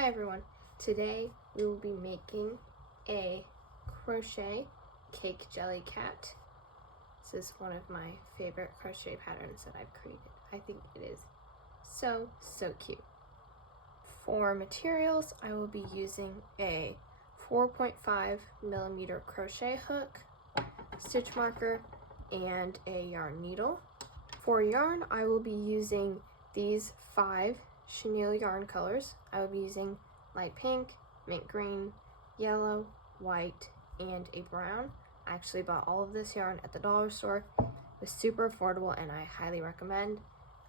Hi everyone, today we will be making a crochet cake Jellycat. This is one of my favorite crochet patterns that I've created. I think it is so cute. For materials, I will be using a 4.5mm crochet hook, stitch marker, and a yarn needle. For yarn, I will be using these 5 chenille yarn colors. I will be using light pink, mint green, yellow, white, and a brown. I actually bought all of this yarn at the dollar store. It was super affordable and I highly recommend.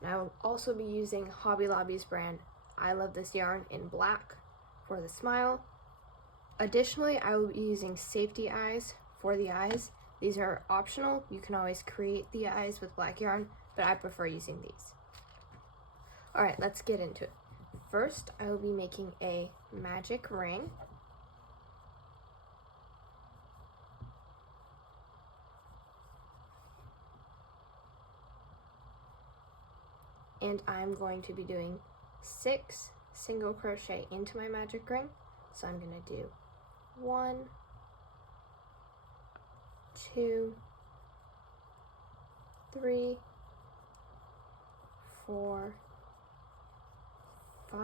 And I will also be using Hobby Lobby's brand I Love This Yarn in black for the smile. Additionally, I will be using safety eyes for the eyes. These are optional. You can always create the eyes with black yarn, but I prefer using these. Alright, let's get into it. First, I will be making a magic ring. And I'm going to be doing 6 single crochet into my magic ring. So I'm going to do 1, 2, 3, 4, 5,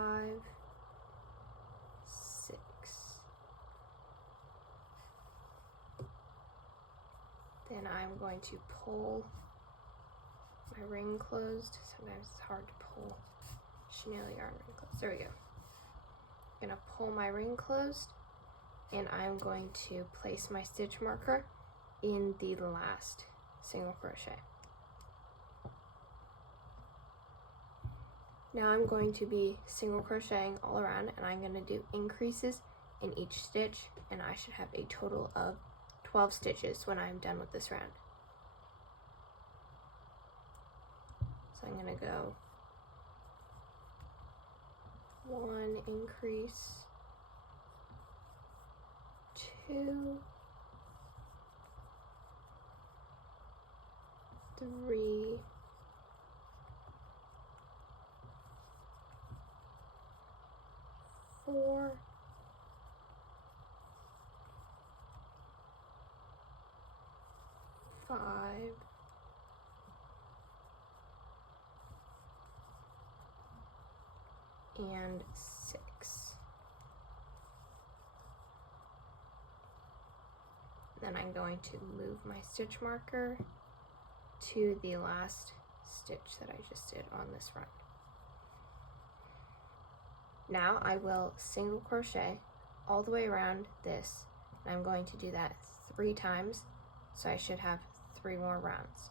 6. Then I'm going to pull my ring closed. Sometimes it's hard to pull chenille yarn ring closed. There we go. I'm gonna pull my ring closed, and I'm going to place my stitch marker in the last single crochet. Now I'm going to be single crocheting all around, and I'm going to do increases in each stitch, and I should have a total of 12 stitches when I'm done with this round. So I'm going to go 1 increase, 2, 3, 4, 5, and 6. Then I'm going to move my stitch marker to the last stitch that I just did on this round. Now I will single crochet all the way around this, and I'm going to do that 3 times, so I should have 3 more rounds.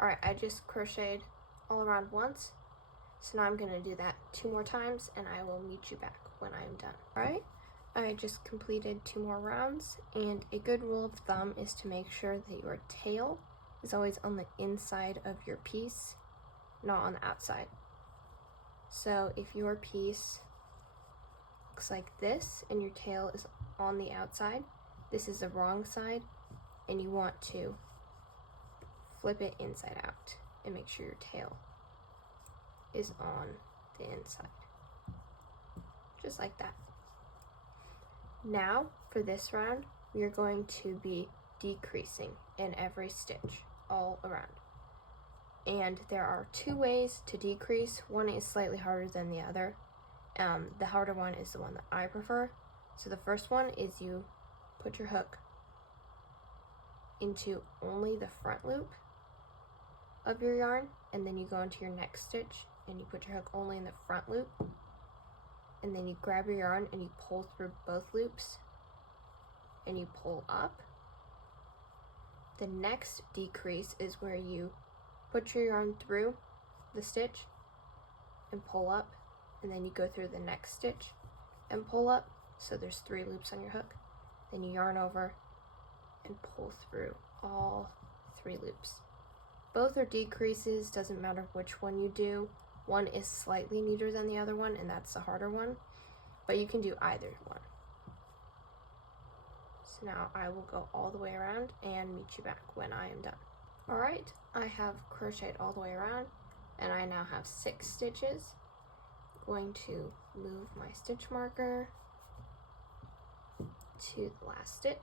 Alright, I just crocheted all around once, so now I'm going to do that 2 more times, and I will meet you back when I'm done. Alright, I just completed 2 more rounds, and a good rule of thumb is to make sure that your tail is always on the inside of your piece, not on the outside. So if your piece looks like this, and your tail is on the outside, this is the wrong side, and you want to flip it inside out and make sure your tail is on the inside. Just like that. Now, for this round, we are going to be decreasing in every stitch all around. And there are 2 ways to decrease. One is slightly harder than the other. The harder one is the one that I prefer. So the first one is you put your hook into only the front loop of your yarn, and then you go into your next stitch and you put your hook only in the front loop, and then you grab your yarn and you pull through both loops and you pull up. The next decrease is where you put your yarn through the stitch and pull up, and then you go through the next stitch and pull up, so there's 3 loops on your hook. Then you yarn over and pull through all 3 loops. Both are decreases, doesn't matter which one you do. One is slightly neater than the other one, and that's the harder one, but you can do either one. So now I will go all the way around and meet you back when I am done. Alright, I have crocheted all the way around, and I now have 6 stitches. I'm going to move my stitch marker to the last stitch.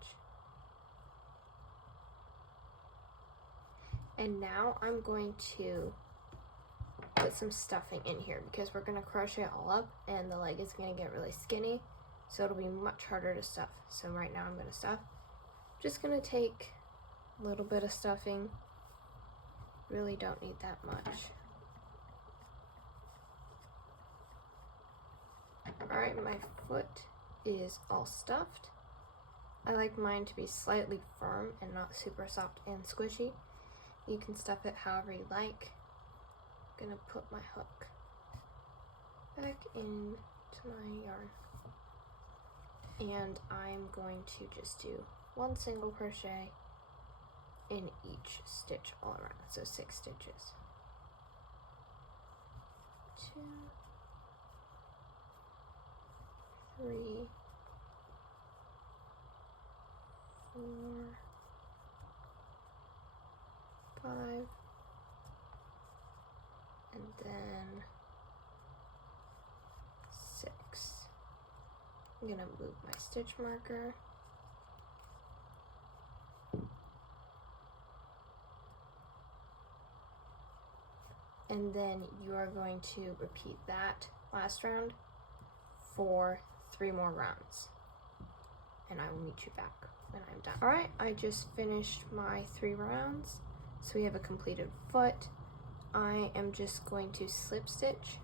And now I'm going to put some stuffing in here because we're going to crochet it all up and the leg is going to get really skinny, so it'll be much harder to stuff. So right now I'm going to stuff. Just going to take a little bit of stuffing. Really don't need that much. Alright, my foot is all stuffed. I like mine to be slightly firm and not super soft and squishy. You can stuff it however you like. I'm gonna put my hook back into my yarn. And I'm going to just do 1 single crochet in each stitch all around, so 6 stitches. 2, 3, 4, 5, and then 6. I'm gonna move my stitch marker. And then you are going to repeat that last round for 3 more rounds. And I will meet you back when I'm done. Alright, I just finished my 3 rounds. So we have a completed foot. I am just going to slip stitch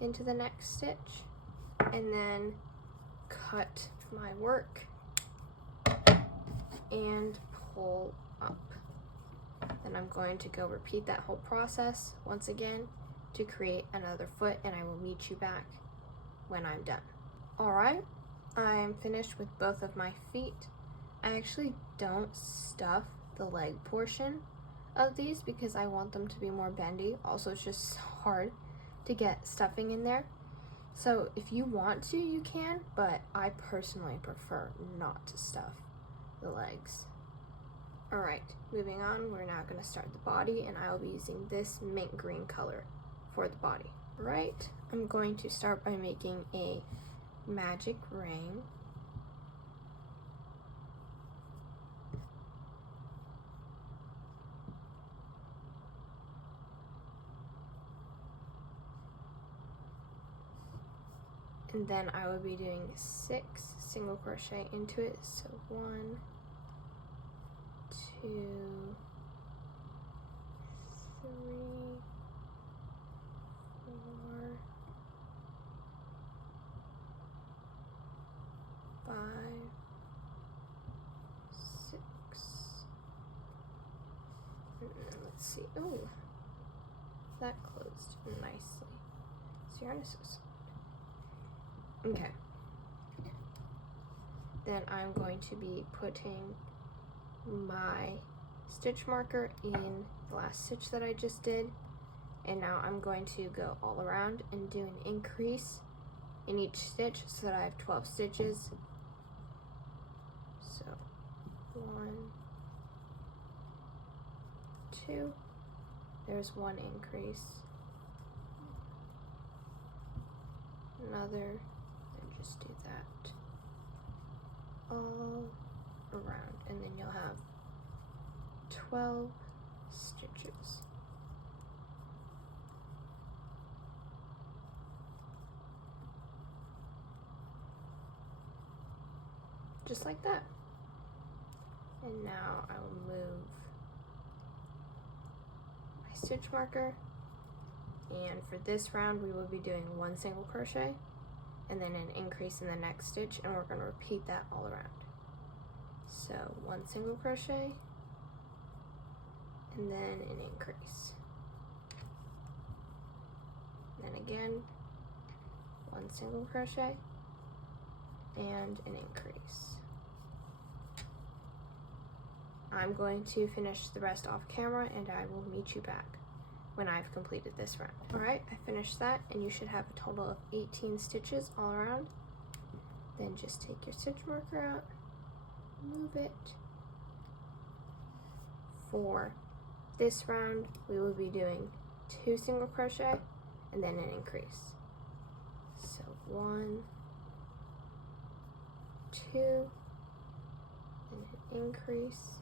into the next stitch and then cut my work and pull up. Then I'm going to go repeat that whole process once again to create another foot, and I will meet you back when I'm done. Alright, I am finished with both of my feet. I actually don't stuff the leg portion of these because I want them to be more bendy. Also, it's just so hard to get stuffing in there. So if you want to, you can, but I personally prefer not to stuff the legs. Alright, moving on, we're now going to start the body, and I will be using this mint green color for the body. Right, I'm going to start by making a magic ring. And then I will be doing 6 single crochet into it. So 1, 2, 3, 4, 5, 6. And then let's see. Oh, that closed nicely. This yarn is so soft. Okay. Then I'm going to be putting my stitch marker in the last stitch that I just did, and now I'm going to go all around and do an increase in each stitch so that I have 12 stitches. So 1, 2, there's 1 increase, another, and just do that all around, and then you'll have 12 stitches. Just like that. And now I will move my stitch marker, and for this round we will be doing 1 single crochet and then an increase in the next stitch, and we're going to repeat that all around. So 1 single crochet, and then an increase. Then again, 1 single crochet, and an increase. I'm going to finish the rest off camera, and I will meet you back when I've completed this round. Alright, I finished that, and you should have a total of 18 stitches all around. Then just take your stitch marker out, move it. For this round, we will be doing 2 single crochet and then an increase. So 1, 2, and an increase,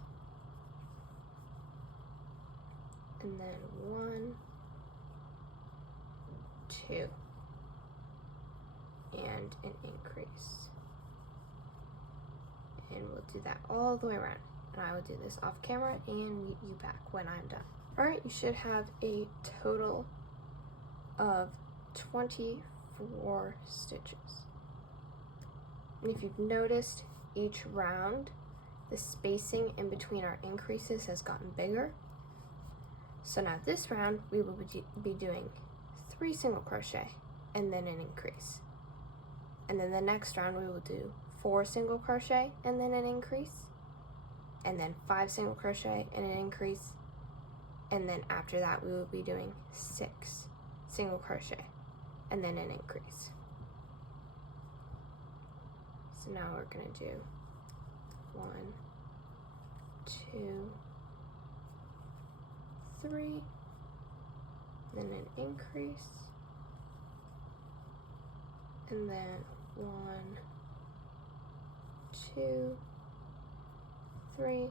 and then 1, 2, and an increase. And we'll do that all the way around. And I will do this off camera and meet you back when I'm done. Alright, you should have a total of 24 stitches. And if you've noticed, each round, the spacing in between our increases has gotten bigger. So now this round, we will be doing 3 single crochet and then an increase. And then the next round, we will do 4 single crochet and then an increase. And then 5 single crochet and an increase. And then after that, we will be doing 6 single crochet and then an increase. So now we're going to do 1, 2, 3, then an increase, and then 1, 2, 3,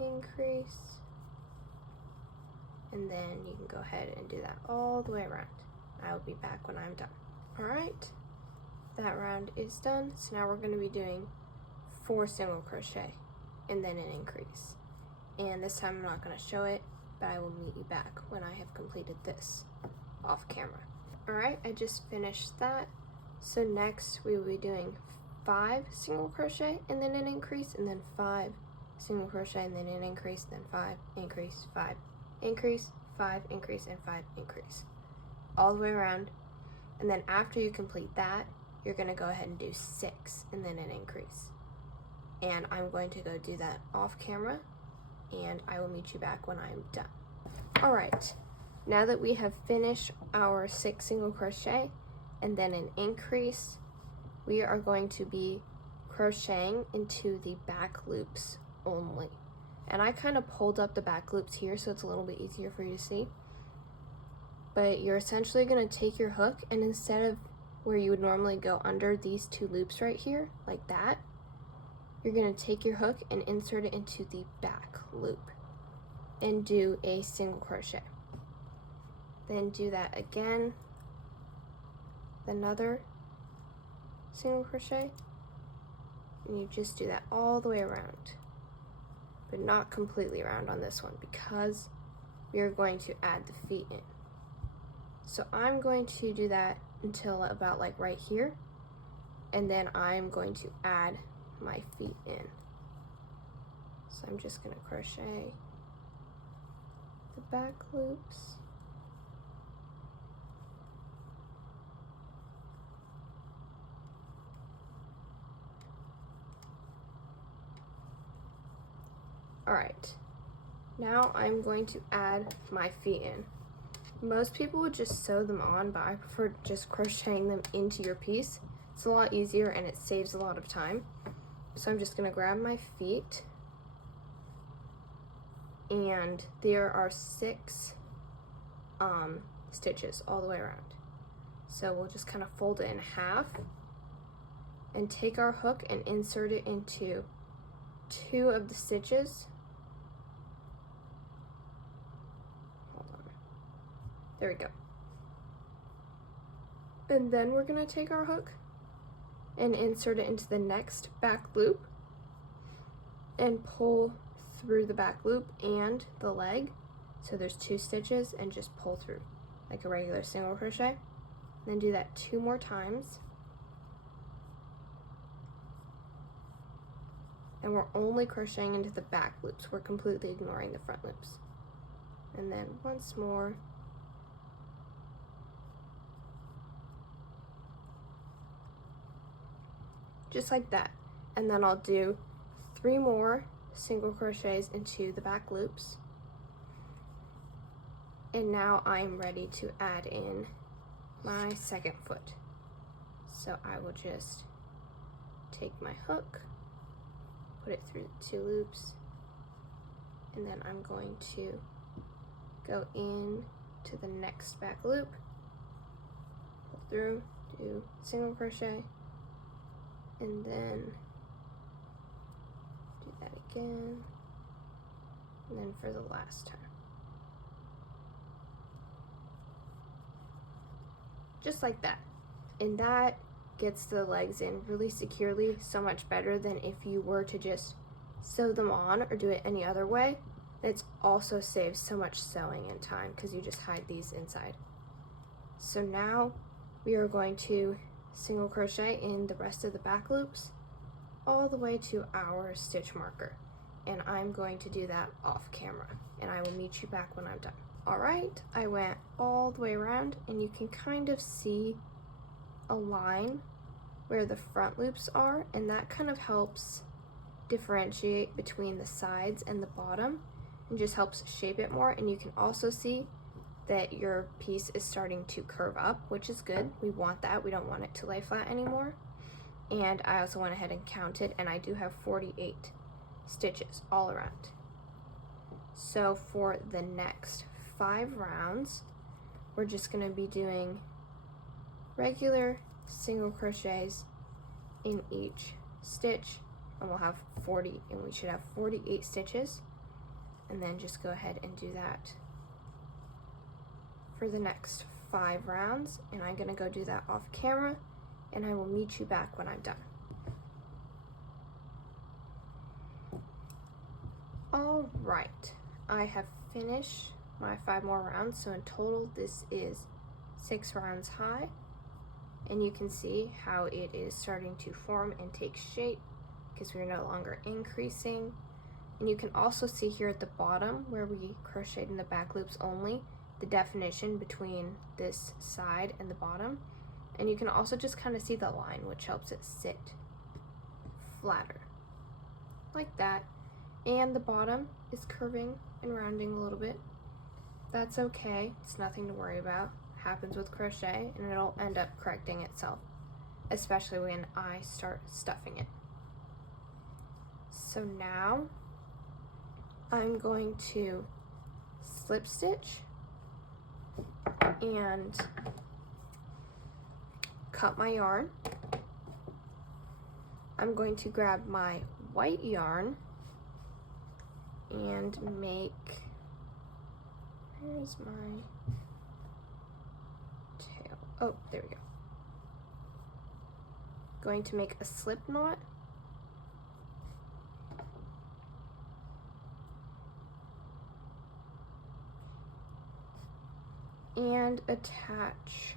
increase, and then you can go ahead and do that all the way around. I will be back when I'm done. Alright, that round is done, so now we're going to be doing 4 single crochet and then an increase. And this time I'm not going to show it, but I will meet you back when I have completed this off camera. Alright, I just finished that. So next we will be doing 5 single crochet and then an increase, and then 5 single crochet and then an increase, then 5, increase, 5, increase, 5, increase, and 5, increase. All the way around. And then after you complete that, you're going to go ahead and do 6 and then an increase. And I'm going to go do that off camera, and I will meet you back when I'm done. Alright, now that we have finished our 6 single crochet and then an increase, we are going to be crocheting into the back loops only. And I kind of pulled up the back loops here so it's a little bit easier for you to see. But you're essentially going to take your hook, and instead of where you would normally go under these 2 loops right here, like that, you're going to take your hook and insert it into the back loop and do a single crochet. Then do that again, another single crochet, and you just do that all the way around, but not completely around on this one because we are going to add the feet in. So I'm going to do that until about like right here, and then I'm going to add my feet in. So I'm just going to crochet the back loops, alright, now I'm going to add my feet in. Most people would just sew them on, but I prefer just crocheting them into your piece. It's a lot easier and it saves a lot of time. So I'm just going to grab my feet, and there are 6 stitches all the way around. So we'll just kind of fold it in half and take our hook and insert it into 2 of the stitches. Hold on. There we go. And then we're going to take our hook and insert it into the next back loop and pull through the back loop and the leg. So there's 2 stitches, and just pull through like a regular single crochet. then do that 2 more times. And we're only crocheting into the back loops. We're completely ignoring the front loops. And then once more. Just like that. And then I'll do 3 more single crochets into the back loops. And now I'm ready to add in my second foot. So I will just take my hook, put it through the 2 loops, and then I'm going to go in to the next back loop, pull through, do single crochet, and then do that again, and then for the last time. Just like that. And that gets the legs in really securely, so much better than if you were to just sew them on or do it any other way. It also saves so much sewing and time because you just hide these inside. So now we are going to single crochet in the rest of the back loops all the way to our stitch marker. And I'm going to do that off camera, and I will meet you back when I'm done. All right, I went all the way around, and you can kind of see a line where the front loops are, and that kind of helps differentiate between the sides and the bottom and just helps shape it more. And you can also see that your piece is starting to curve up, which is good. We want that. We don't want it to lay flat anymore. And I also went ahead and counted, and I do have 48 stitches all around. So for the next 5 rounds, we're just going to be doing regular single crochets in each stitch, and we'll have 40, and we should have 48 stitches. And then just go ahead and do that for the next 5 rounds, and I'm going to go do that off camera, and I will meet you back when I'm done. All right, I have finished my 5 more rounds, so in total this is 6 rounds high, and you can see how it is starting to form and take shape because we're no longer increasing. And you can also see here at the bottom where we crocheted in the back loops only, the definition between this side and the bottom. And you can also just kind of see the line, which helps it sit flatter like that. And the bottom is curving and rounding a little bit. That's okay, it's nothing to worry about. Happens with crochet, and it'll end up correcting itself, especially when I start stuffing it. So now I'm going to slip stitch and cut my yarn. I'm going to grab my white yarn and make, where's my tail? Oh, there we go. Going to make a slip knot. And attach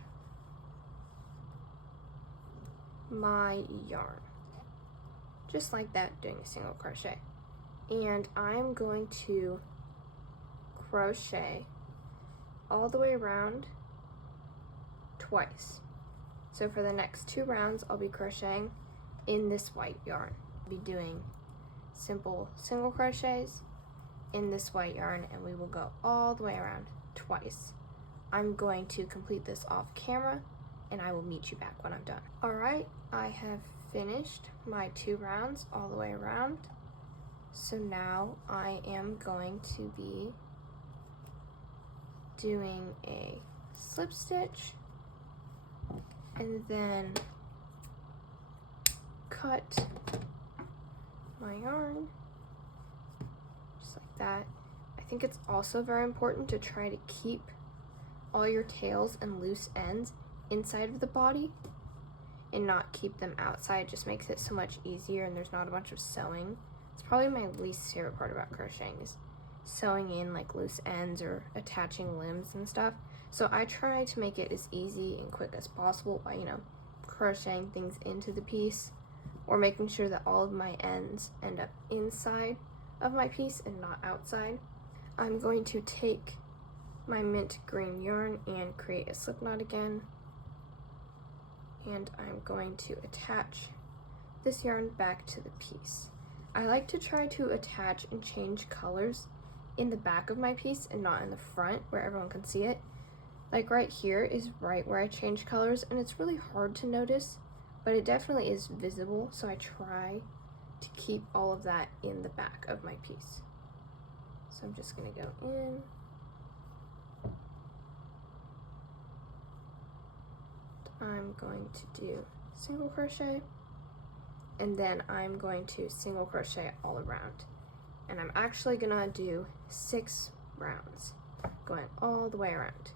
my yarn. Just like that, doing a single crochet. And I'm going to crochet all the way around twice. So for the next 2 rounds, I'll be crocheting in this white yarn. I'll be doing simple single crochets in this white yarn, and we will go all the way around twice. I'm going to complete this off camera, and I will meet you back when I'm done. All right, I have finished my 2 rounds all the way around. So now I am going to be doing a slip stitch and then cut my yarn just like that. I think it's also very important to try to keep all your tails and loose ends inside of the body and not keep them outside. It just makes it so much easier, and there's not a bunch of sewing. It's probably my least favorite part about crocheting is sewing in like loose ends or attaching limbs and stuff. So I try to make it as easy and quick as possible by, crocheting things into the piece, or making sure that all of my ends end up inside of my piece and not outside. I'm going to take my mint green yarn and create a slip knot again, and I'm going to attach this yarn back to the piece. I like to try to attach and change colors in the back of my piece and not in the front where everyone can see it. Like right here is right where I change colors, and it's really hard to notice, but it definitely is visible, so I try to keep all of that in the back of my piece. So I'm just gonna go in, I'm going to do single crochet, and then I'm going to single crochet all around. And I'm actually gonna do 6 rounds, going all the way around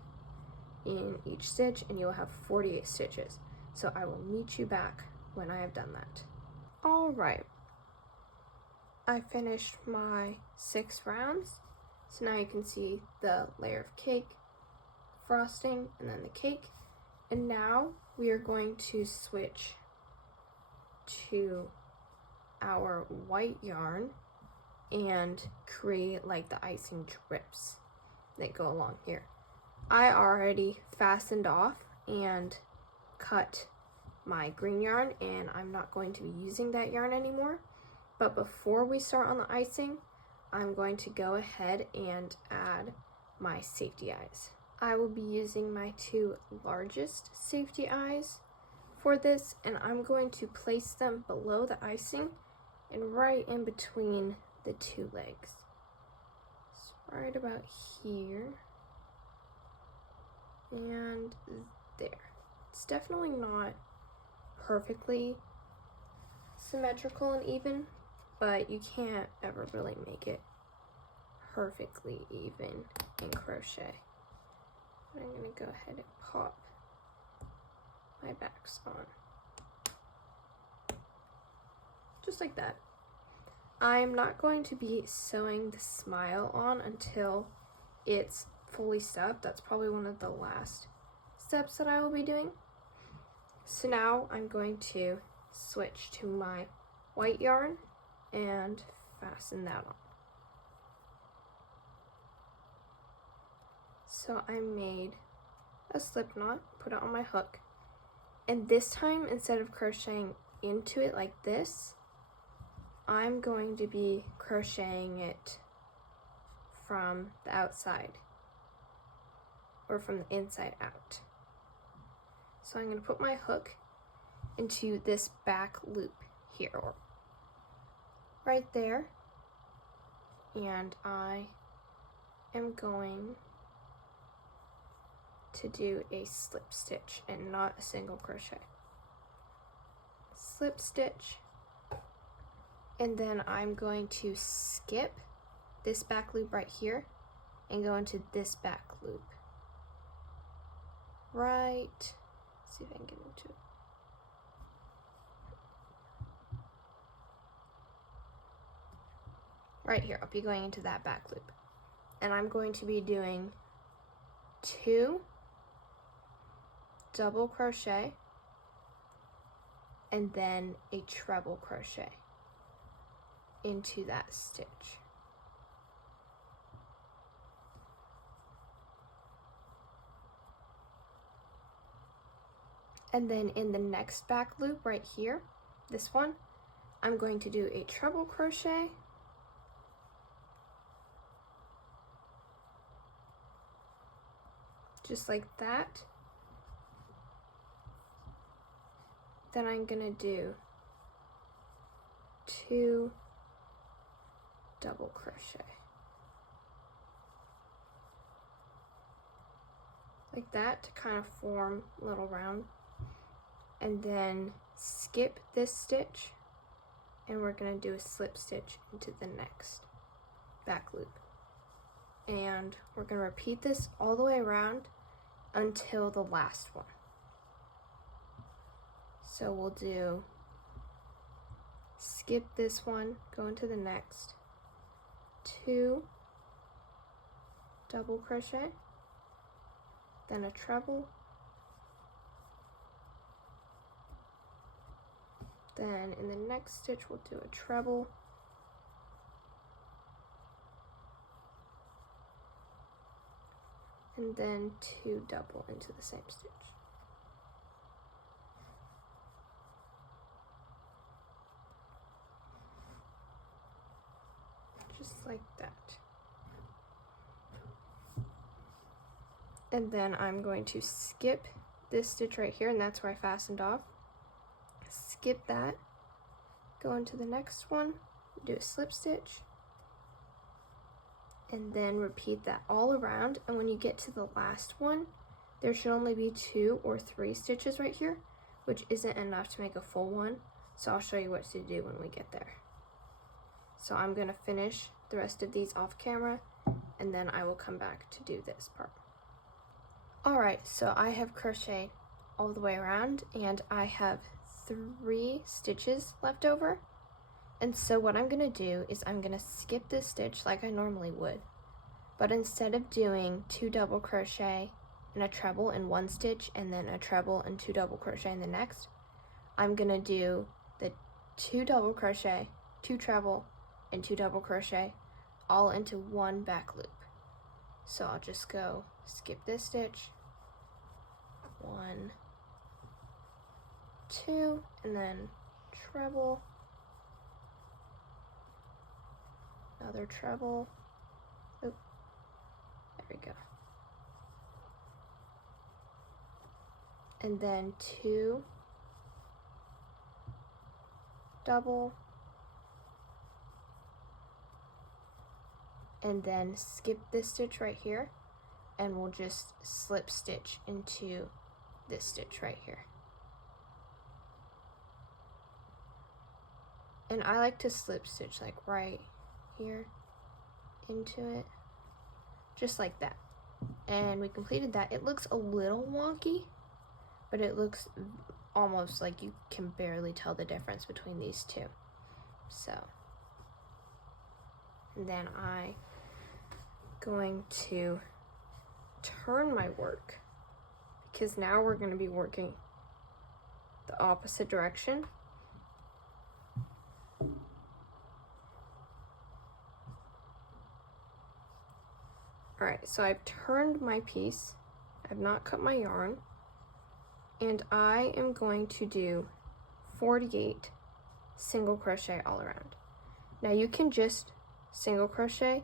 in each stitch, and you'll have 48 stitches. So I will meet you back when I have done that. All right, I finished my 6 rounds. So now you can see the layer of cake, frosting, and then the cake. And now we are going to switch to our white yarn and create like the icing drips that go along here. I already fastened off and cut my green yarn, and I'm not going to be using that yarn anymore. But before we start on the icing, I'm going to go ahead and add my safety eyes. I will be using my 2 largest safety eyes for this, and I'm going to place them below the icing and right in between the 2 legs. So right about here and there. It's definitely not perfectly symmetrical and even, but you can't ever really make it perfectly even in crochet. But I'm going to go ahead and pop my backs on. Just like that. I'm not going to be sewing the smile on until it's fully stuffed. That's probably one of the last steps that I will be doing. So now I'm going to switch to my white yarn and fasten that on. So I made a slip knot, put it on my hook, and this time instead of crocheting into it like this, I'm going to be crocheting it from the outside, or from the inside out. So I'm going to put my hook into this back loop here, or right there, and I am going to do a slip stitch and not a single crochet. Slip stitch, and then I'm going to skip this back loop right here and go into this back loop. Right, let's see if I can get into it. Right here, I'll be going into that back loop. And I'm going to be doing 2 double crochet and then a treble crochet into that stitch. And then in the next back loop right here, this one, I'm going to do a treble crochet, just like that. Then I'm gonna do 2 double crochet. Like that, to kind of form a little round. And then skip this stitch, and we're gonna do a slip stitch into the next back loop. And we're gonna repeat this all the way around until the last one. So we'll do skip this one, go into the next, 2 double crochet, then a treble, then in the next stitch we'll do a treble, and then 2 double into the same stitch. Just like that. And then I'm going to skip this stitch right here, and that's where I fastened off. Skip that, go into the next one, do a slip stitch, and then repeat that all around. And when you get to the last one, there should only be 2 or 3 stitches right here, which isn't enough to make a full one. So I'll show you what to do when we get there. So I'm gonna finish the rest of these off camera, and then I will come back to do this part. Alright, so I have crocheted all the way around, and I have 3 stitches left over. And so what I'm gonna do is I'm gonna skip this stitch like I normally would, but instead of doing 2 double crochet and a treble in one stitch and then a treble and 2 double crochet in the next, I'm gonna do the 2 double crochet, 2 treble, and 2 double crochet all into one back loop. So I'll just go skip this stitch, 1, 2, and then treble, another treble, oop, there we go, and then 2 double, and then skip this stitch right here, and we'll just slip stitch into this stitch right here. And I like to slip stitch like right here into it, just like that. And we completed that. It looks a little wonky, but it looks almost like you can barely tell the difference between these two. So, and then I'm going to turn my work, because now we're going to be working the opposite direction. Alright, so I've turned my piece, I've not cut my yarn, and I am going to do 48 single crochet all around. Now you can just single crochet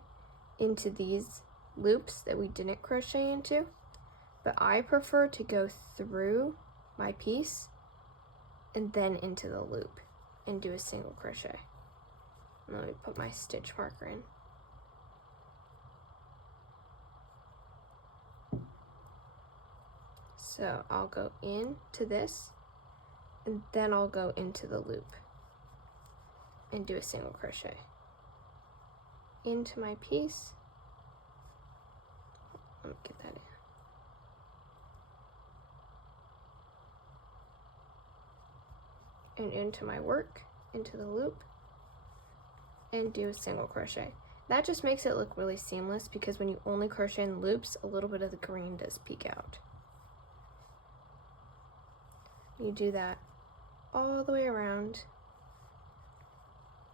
into these loops that we didn't crochet into, but I prefer to go through my piece and then into the loop and do a single crochet. And let me put my stitch marker in. So I'll go into this, and then I'll go into the loop and do a single crochet into my piece. Let me get that in. And into my work, into the loop, and do a single crochet. That just makes it look really seamless, because when you only crochet in loops, a little bit of the green does peek out. You do that all the way around,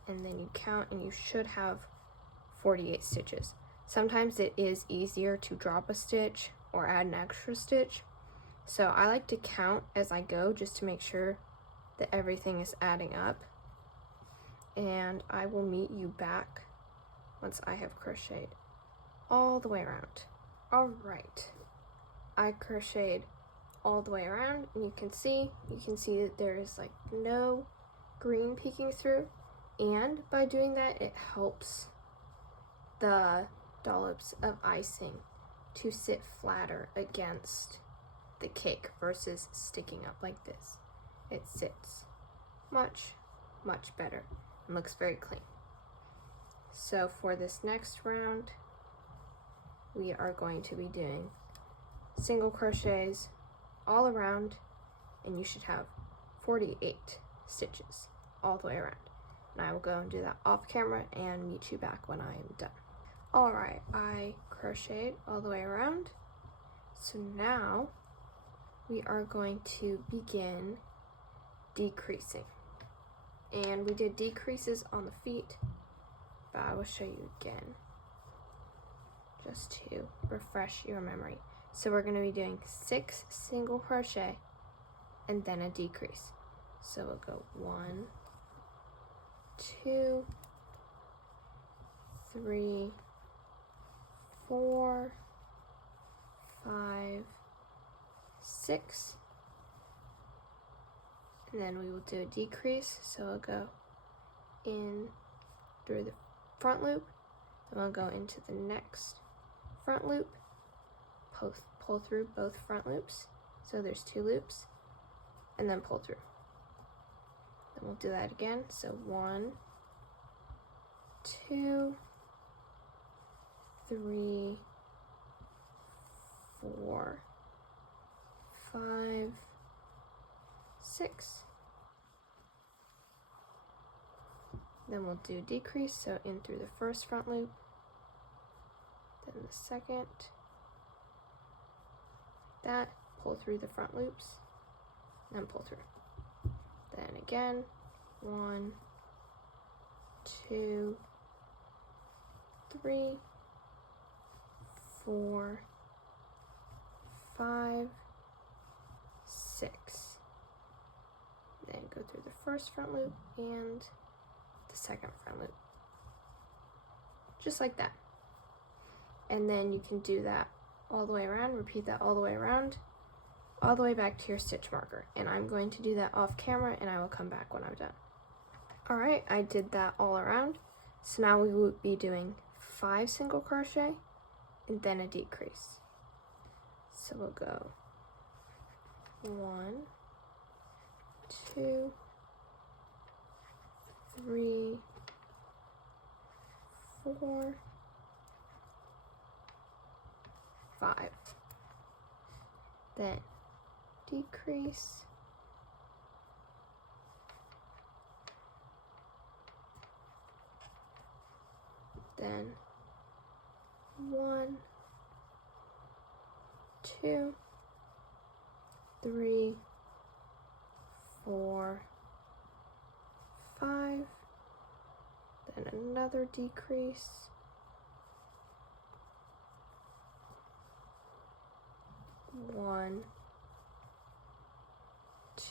and then you count, and you should have 48 stitches. Sometimes it is easier to drop a stitch or add an extra stitch, so I like to count as I go just to make sure that everything is adding up. And I will meet you back once I have crocheted all the way around. Alright, I crocheted all the way around, and you can see that there is like no green peeking through, and by doing that it helps the dollops of icing to sit flatter against the cake versus sticking up like this. It sits much better and looks very clean. So for this next round, we are going to be doing single crochets all around, and you should have 48 stitches all the way around. And I will go and do that off camera and meet you back when I am done. Alright, I crocheted all the way around. So now we are going to begin decreasing. And we did decreases on the feet, but I will show you again just to refresh your memory. So we're going to be doing 6 single crochet and then a decrease. So we'll go 1, 2, 3, 4, 5, 6, and then we will do a decrease. So we'll go in through the front loop, then we'll go into the next front loop, pull through both front loops, so there's 2 loops, and then pull through. Then we'll do that again. So 1, 2, 3, 4, 5, 6. Then we'll do decrease, so in through the first front loop, then the second, that, pull through the front loops, then pull through. Then again, 1, 2, 3, 4, 5, 6. Then go through the first front loop and the second front loop. Just like that. And then you can do that all the way around, repeat that all the way around, all the way back to your stitch marker. And I'm going to do that off camera and I will come back when I'm done. Alright, I did that all around. So now we will be doing 5 single crochet and then a decrease. So we'll go 1, 2, 3, 4, 5. Then decrease. Then 1, 2, 3, 4, 5, then another decrease, 1,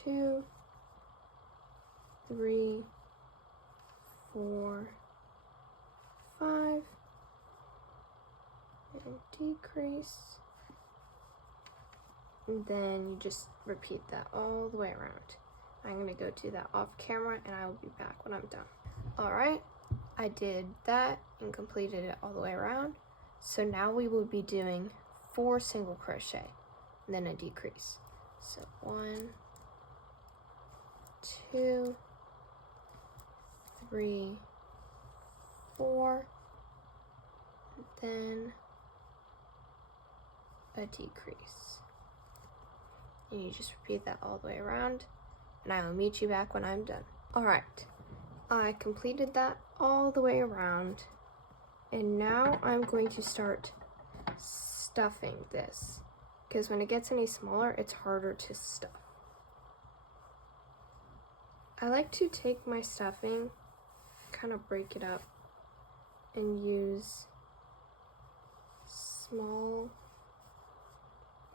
2, 3, 4, 5, and decrease, and then you just repeat that all the way around. I'm going to go do that off camera and I will be back when I'm done. Alright, I did that and completed it all the way around. So now we will be doing 4 single crochet and then a decrease. So 1, 2, 3, 4, and then a decrease. And you just repeat that all the way around, and I will meet you back when I'm done. Alright, I completed that all the way around, and now I'm going to start stuffing this, because when it gets any smaller, it's harder to stuff. I like to take my stuffing, kind of break it up, and use small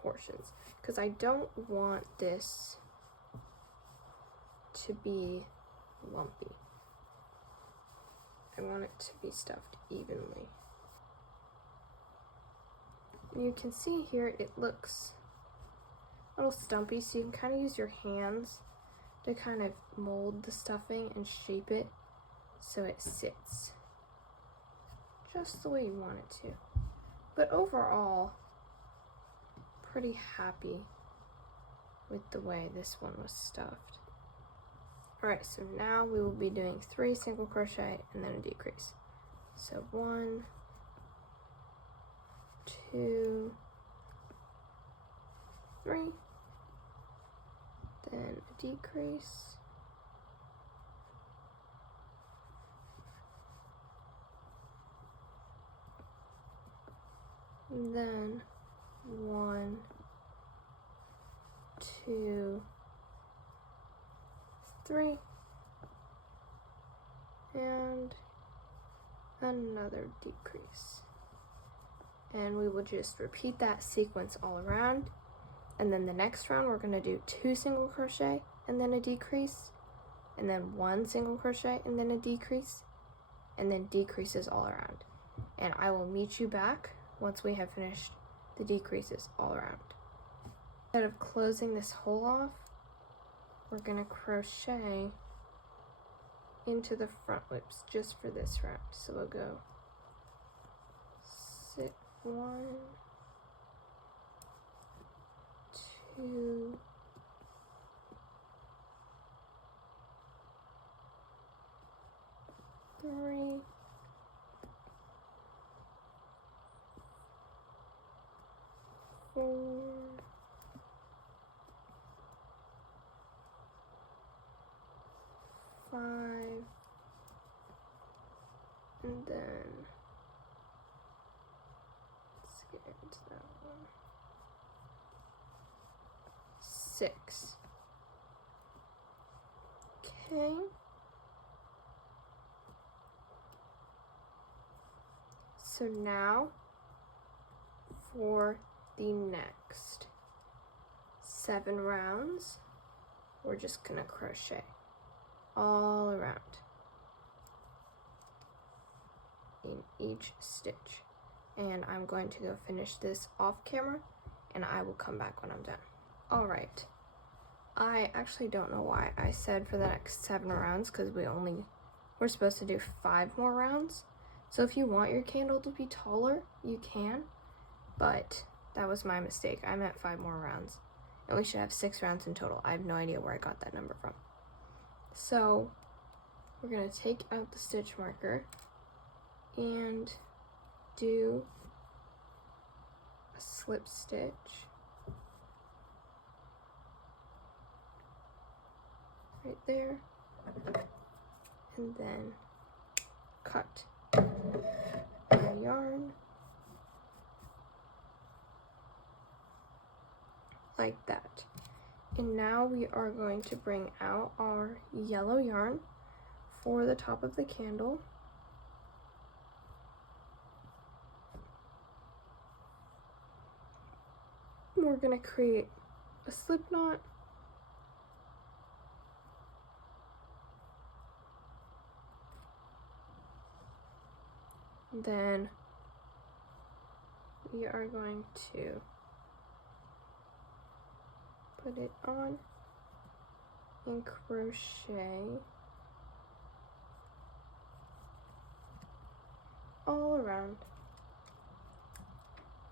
portions, because I don't want this to be lumpy. I want it to be stuffed evenly. You can see here it looks a little stumpy, so you can kind of use your hands to kind of mold the stuffing and shape it so it sits just the way you want it to. But overall, pretty happy with the way this one was stuffed. Alright, so now we will be doing 3 single crochet and then a decrease. So 1, 2, 3, then a decrease, and then 1, 2, 3, and another decrease. And we will just repeat that sequence all around. And then the next round we're going to do 2 single crochet and then a decrease, and then 1 single crochet and then a decrease, and then decreases all around. And I will meet you back once we have finished the decreases all around. Instead of closing this hole off, we're going to crochet into the front loops just for this round. So we'll go 6, 1, 2, 3, 4, 5, and then let's get into that one. 6. Okay. So now for the next 7 rounds, we're just gonna crochet all around in each stitch. And I'm going to go finish this off camera and I will come back when I'm done. All right, I actually don't know why I said for the next 7 rounds, because we're supposed to do 5 more rounds. So if you want your candle to be taller, you can, but that was my mistake. I meant 5 more rounds, and we should have 6 rounds in total. I have no idea where I got that number from. So we're gonna take out the stitch marker and do a slip stitch. Right there, and then cut my yarn like that. And now we are going to bring out our yellow yarn for the top of the candle. We're going to create a slip knot. Then we are going to put it on and crochet all around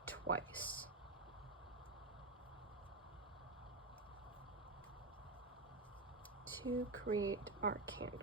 twice. To create our candle.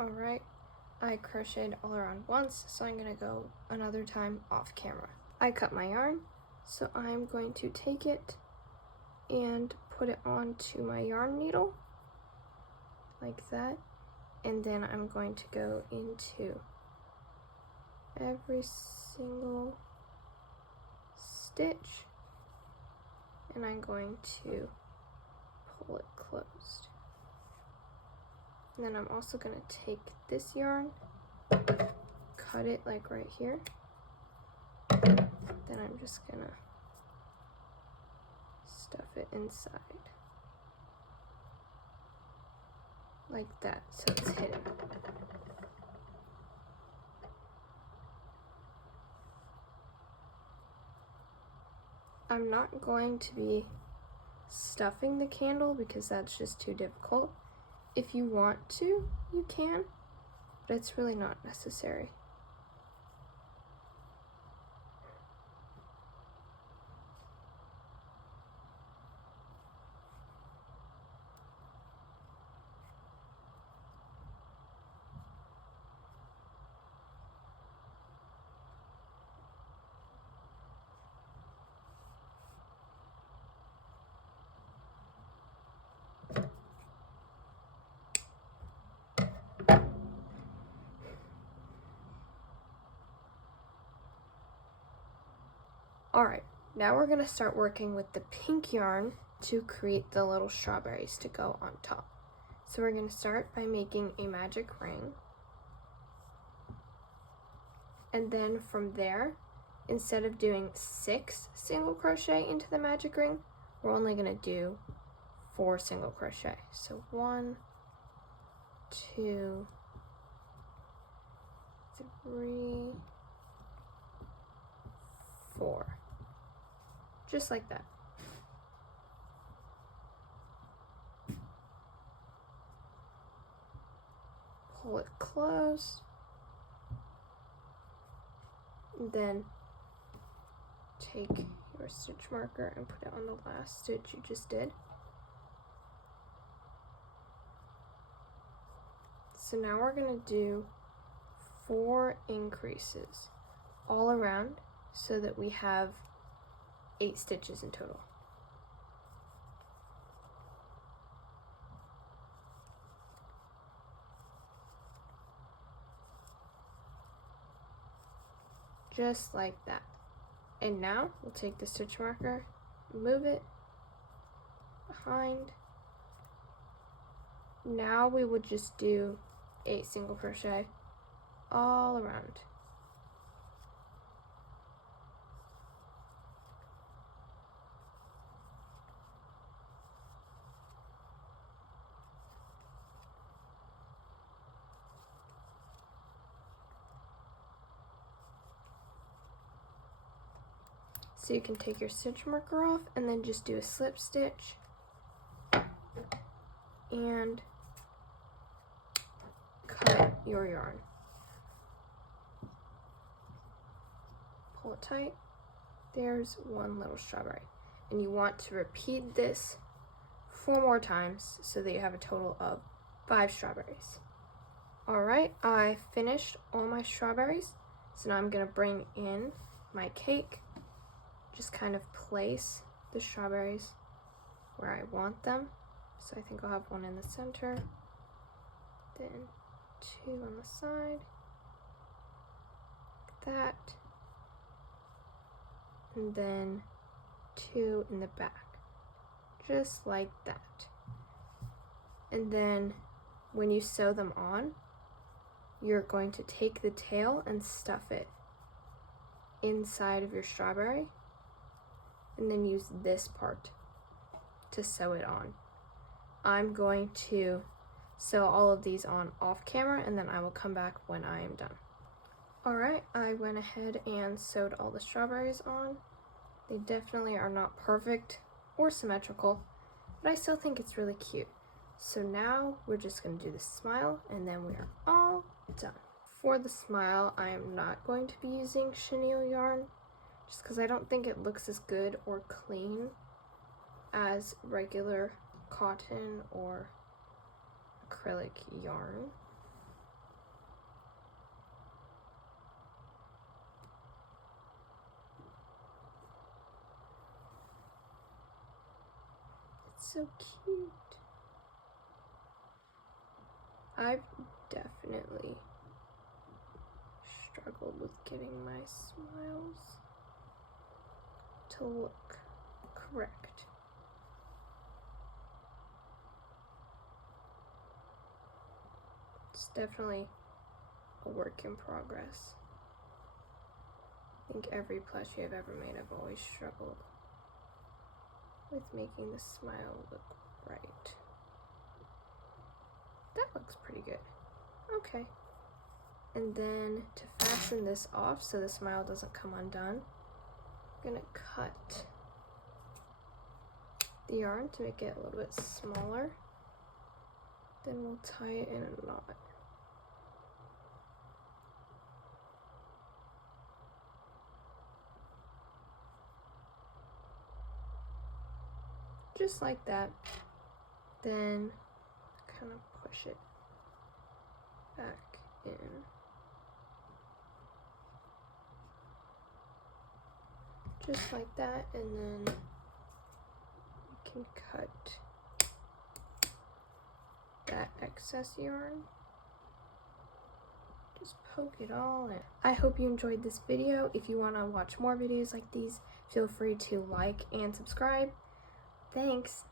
Alright, I crocheted all around once, so I'm going to go another time off camera. I cut my yarn, so I'm going to take it and put it onto my yarn needle, like that, and then I'm going to go into every single stitch, and I'm going to pull it closed. And then I'm also going to take this yarn, cut it like right here. Then I'm just going to stuff it inside. Like that, so it's hidden. I'm not going to be stuffing the candle because that's just too difficult. If you want to, you can, but it's really not necessary. Alright, now we're going to start working with the pink yarn to create the little strawberries to go on top. So we're going to start by making a magic ring. And then from there, instead of doing 6 single crochet into the magic ring, we're only going to do 4 single crochet. So 1, 2, 3, 4. Just like that. Pull it close. And then take your stitch marker and put it on the last stitch you just did. So now we're going to do 4 increases all around so that we have 8 stitches in total. Just like that. And now we'll take the stitch marker, move it behind. Now we would just do 8 single crochet all around. So you can take your stitch marker off and then just do a slip stitch and cut your yarn. Pull it tight. There's 1 little strawberry. And you want to repeat this 4 more times so that you have a total of 5 strawberries. Alright, I finished all my strawberries. So now I'm going to bring in my cake. Just kind of place the strawberries where I want them. So I think I'll have 1 in the center, then 2 on the side, like that, and then 2 in the back, just like that. And then when you sew them on, you're going to take the tail and stuff it inside of your strawberry, and then use this part to sew it on. I'm going to sew all of these on off camera, and then I will come back when I am done. Alright, I went ahead and sewed all the strawberries on. They definitely are not perfect or symmetrical, but I still think it's really cute. So now we're just going to do the smile, and then we are all done. For the smile, I am not going to be using chenille yarn, just because I don't think it looks as good or clean as regular cotton or acrylic yarn. It's so cute. I've definitely struggled with getting my smiles to look correct. It's definitely a work in progress. I think every plushie I've ever made, I've always struggled with making the smile look right. That looks pretty good. Okay. And then to fasten this off so the smile doesn't come undone, I'm gonna cut the yarn to make it a little bit smaller. Then we'll tie it in a knot. Just like that. Then kind of push it back in. Just like that, and then you can cut that excess yarn. Just poke it all in. I hope you enjoyed this video. If you want to watch more videos like these, feel free to like and subscribe. Thanks!